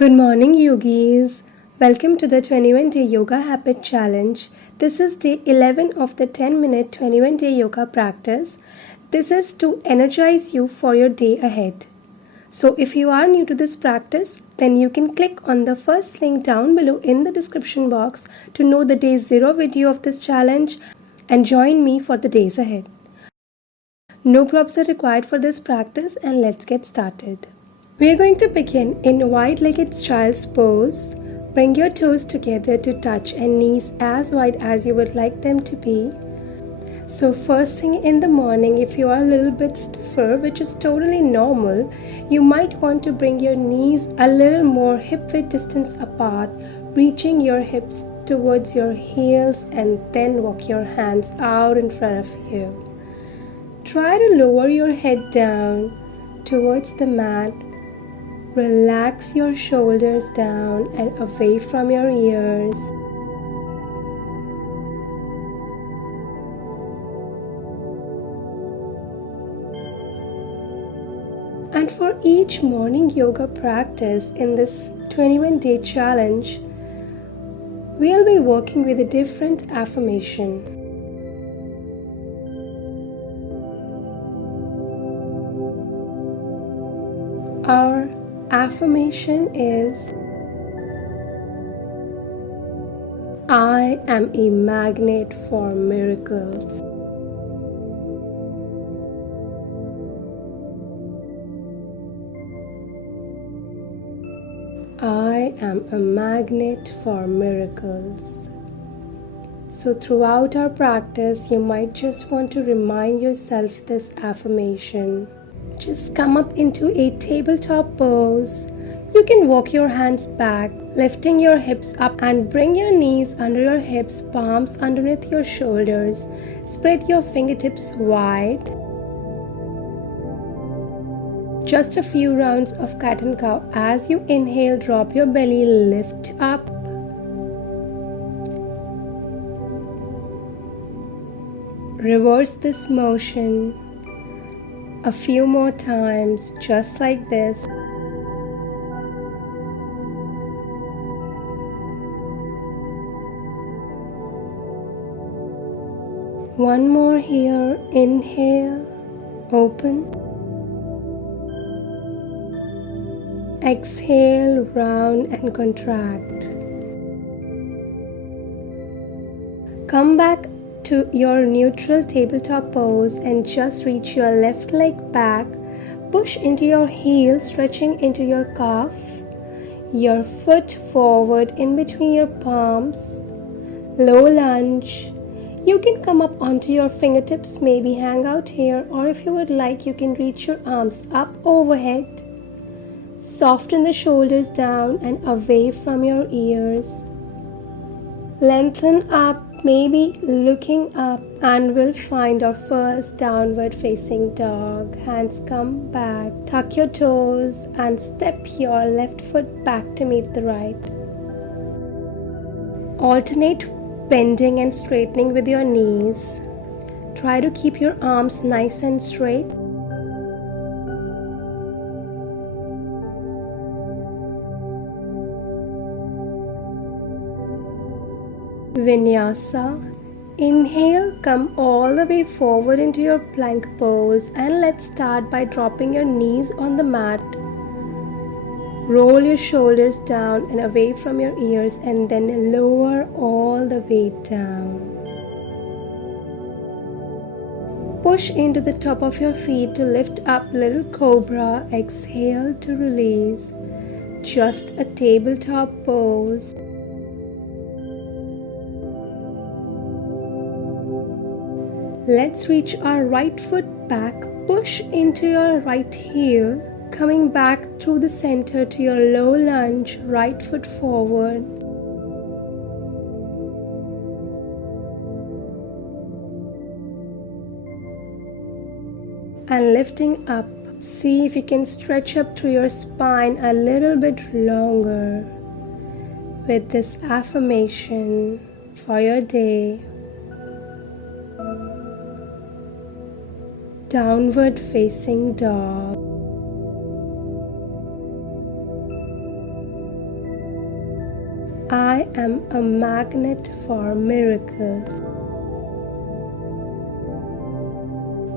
Good morning, yogis. Welcome to the 21 Day Yoga Habit Challenge. This is day 11 of the 10-minute 21 Day Yoga practice. This is to energize you for your day ahead. So, if you are new to this practice, then you can click on the first link down below in the description box to know the day 0 video of this challenge and join me for the days ahead. No props are required for this practice, and let's get started. We are going to begin in wide-legged child's pose. Bring your toes together to touch and knees as wide as you would like them to be. So first thing in the morning, if you are a little bit stiffer, which is totally normal, you might want to bring your knees a little more hip-width distance apart, reaching your hips towards your heels, and then walk your hands out in front of you. Try to lower your head down towards the mat. Relax your shoulders down and away from your ears. And for each morning yoga practice in this 21-day challenge, we'll be working with a different affirmation. Our affirmation is, I am a magnet for miracles. I am a magnet for miracles. So throughout our practice, you might just want to remind yourself this affirmation. Just come up into a tabletop pose. You can walk your hands back, lifting your hips up, and bring your knees under your hips, palms underneath your shoulders. Spread your fingertips wide. Just a few rounds of cat and cow. As you inhale, drop your belly, lift up. Reverse this motion a few more times, just like this. One more here. Inhale, open. Exhale, round and contract. Come back to your neutral tabletop pose and just reach your left leg back. Push into your heel, stretching into your calf. Your foot forward in between your palms. Low lunge. You can come up onto your fingertips, maybe hang out here, or if you would like, you can reach your arms up overhead. Soften the shoulders down and away from your ears. Lengthen up, maybe looking up, and we'll find our first downward facing dog. Hands come back, tuck your toes and step your left foot back to meet the right. Alternate bending and straightening with your knees. Try to keep your arms nice and straight. Vinyasa. Inhale, come all the way forward into your plank pose, and let's start by dropping your knees on the mat. Roll your shoulders down and away from your ears, and then lower all the way down. Push into the top of your feet to lift up, little cobra. Exhale to release. Just a tabletop pose. Let's reach our right foot back. Push into your right heel, coming back through the center to your low lunge, right foot forward. And lifting up. See if you can stretch up through your spine a little bit longer with this affirmation for your day. Downward facing dog. I am a magnet for miracles.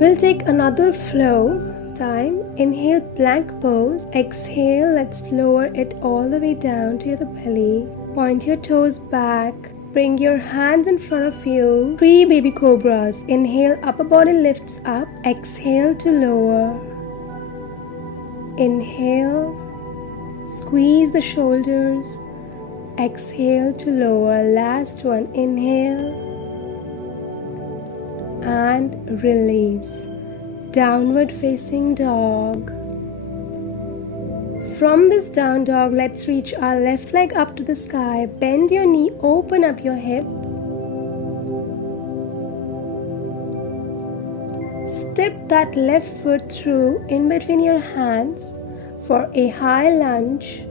We'll take another flow time. Inhale, plank pose. Exhale, let's lower it all the way down to the belly. Point your toes back. Bring your hands in front of you. 3 baby cobras. Inhale, upper body lifts up. Exhale to lower. Inhale, squeeze the shoulders. Exhale to lower. Last one. Inhale and release. Downward facing dog. From this down dog, let's reach our left leg up to the sky. Bend your knee, open up your hip. Step that left foot through in between your hands for a high lunge.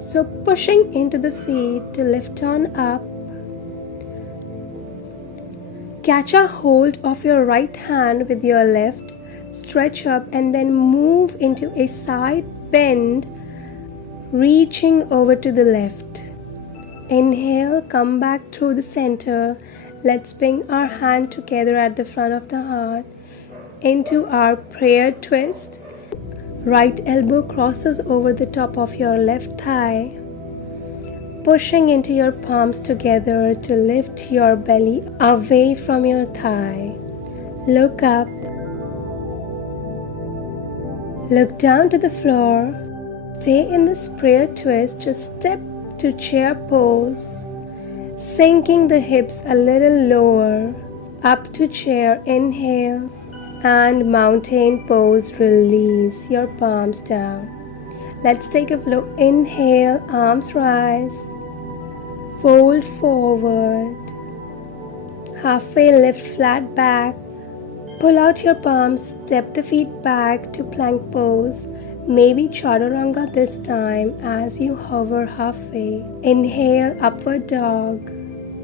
So pushing into the feet to lift on up. Catch a hold of your right hand with your left. Stretch up and then move into a side bend, reaching over to the left. Inhale, come back through the center. Let's bring our hand together at the front of the heart into our prayer twist. Right elbow crosses over the top of your left thigh, pushing into your palms together to lift your belly away from your thigh. Look up. Look down to the floor. Stay in this prayer twist. Just step to chair pose, sinking the hips a little lower. Up to chair, inhale, and mountain pose, release your palms down. Let's take a flow. Inhale, arms rise, fold forward, halfway lift, flat back. Pull out your palms, step the feet back to plank pose, maybe chaturanga this time as you hover halfway. Inhale, upward dog,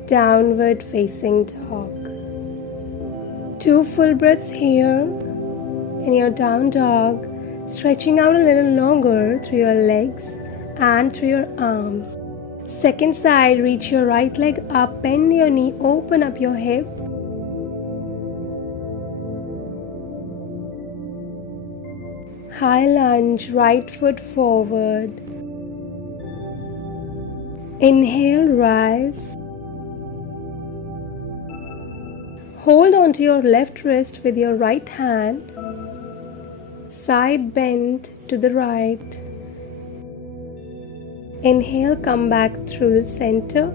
downward facing dog. 2 full breaths here in your down dog, stretching out a little longer through your legs and through your arms. Second side, reach your right leg up, bend your knee, open up your hip. High lunge, right foot forward. Inhale, rise. Hold on to your left wrist with your right hand. Side bend to the right. Inhale, come back through the center.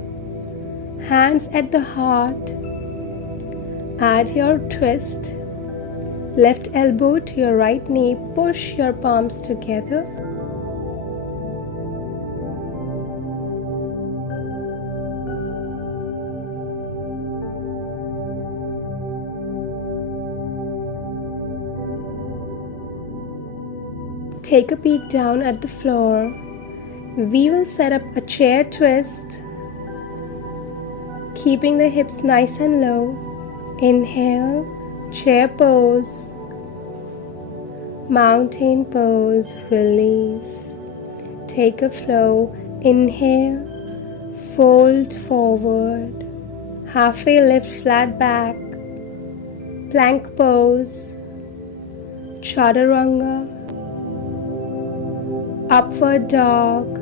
Hands at the heart. Add your twist. Left elbow to your right knee, push your palms together. Take a peek down at the floor. We will set up a chair twist, keeping the hips nice and low. Inhale, chair pose, mountain pose, release. Take a flow. Inhale, fold forward, halfway lift, flat back, plank pose, chaturanga, upward dog,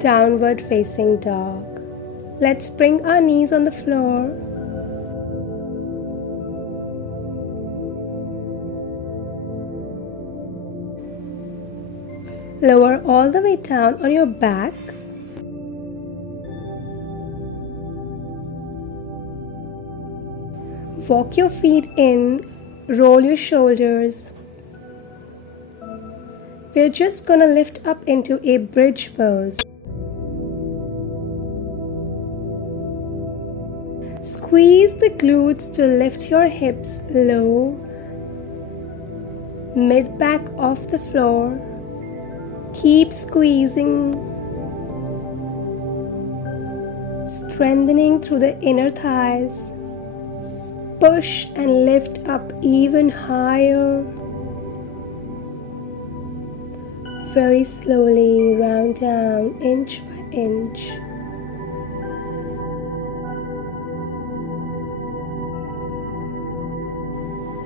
downward facing dog. Let's bring our knees on the floor. Lower all the way down on your back. Walk your feet in, roll your shoulders. We're just gonna lift up into a bridge pose. Squeeze the glutes to lift your hips low, mid back off the floor. Keep squeezing, strengthening through the inner thighs. Push and lift up even higher. Very slowly round down inch by inch.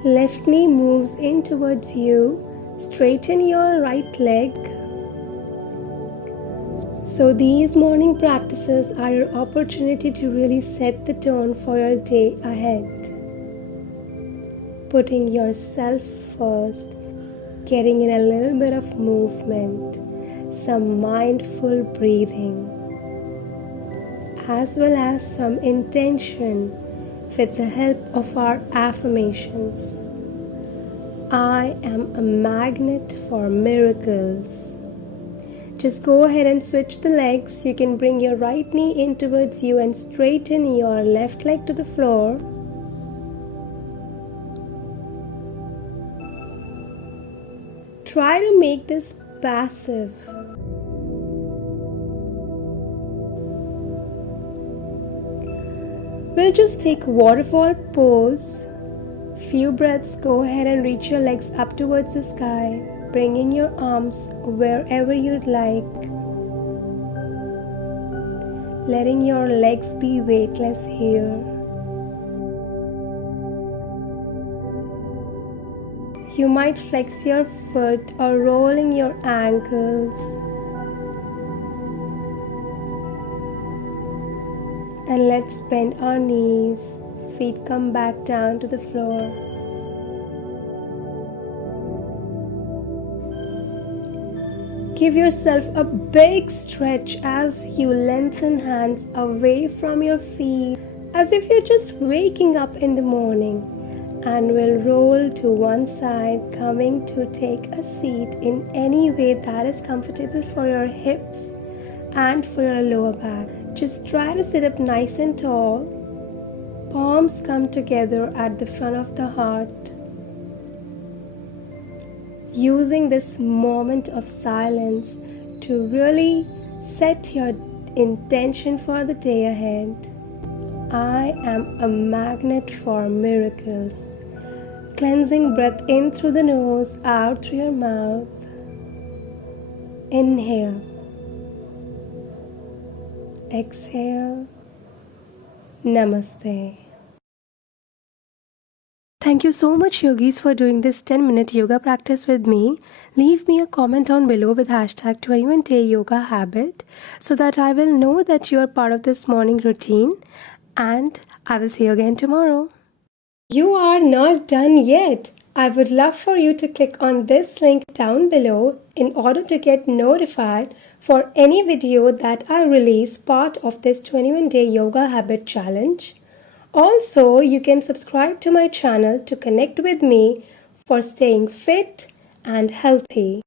Left knee moves in towards you. Straighten your right leg. So these morning practices are your opportunity to really set the tone for your day ahead. Putting yourself first, getting in a little bit of movement, some mindful breathing, as well as some intention with the help of our affirmations. I am a magnet for miracles. Just go ahead and switch the legs. You can bring your right knee in towards you and straighten your left leg to the floor. Try to make this passive. We'll just take waterfall pose. Few breaths. Go ahead and reach your legs up towards the sky, bringing your arms wherever you'd like. Letting your legs be weightless here. You might flex your foot or rolling your ankles. And let's bend our knees. Feet come back down to the floor. Give yourself a big stretch as you lengthen hands away from your feet, as if you're just waking up in the morning. And we'll roll to one side, coming to take a seat in any way that is comfortable for your hips and for your lower back. Just try to sit up nice and tall. Palms come together at the front of the heart. Using this moment of silence to really set your intention for the day ahead. I am a magnet for miracles. Cleansing breath in through the nose, out through your mouth. Inhale. Exhale. Namaste. Thank you so much, yogis, for doing this 10-minute yoga practice with me. Leave me a comment down below with hashtag 21day yoga habit so that I will know that you are part of this morning routine, and I will see you again tomorrow. You are not done yet. I would love for you to click on this link down below in order to get notified for any video that I release part of this 21-day yoga habit challenge. Also, you can subscribe to my channel to connect with me for staying fit and healthy.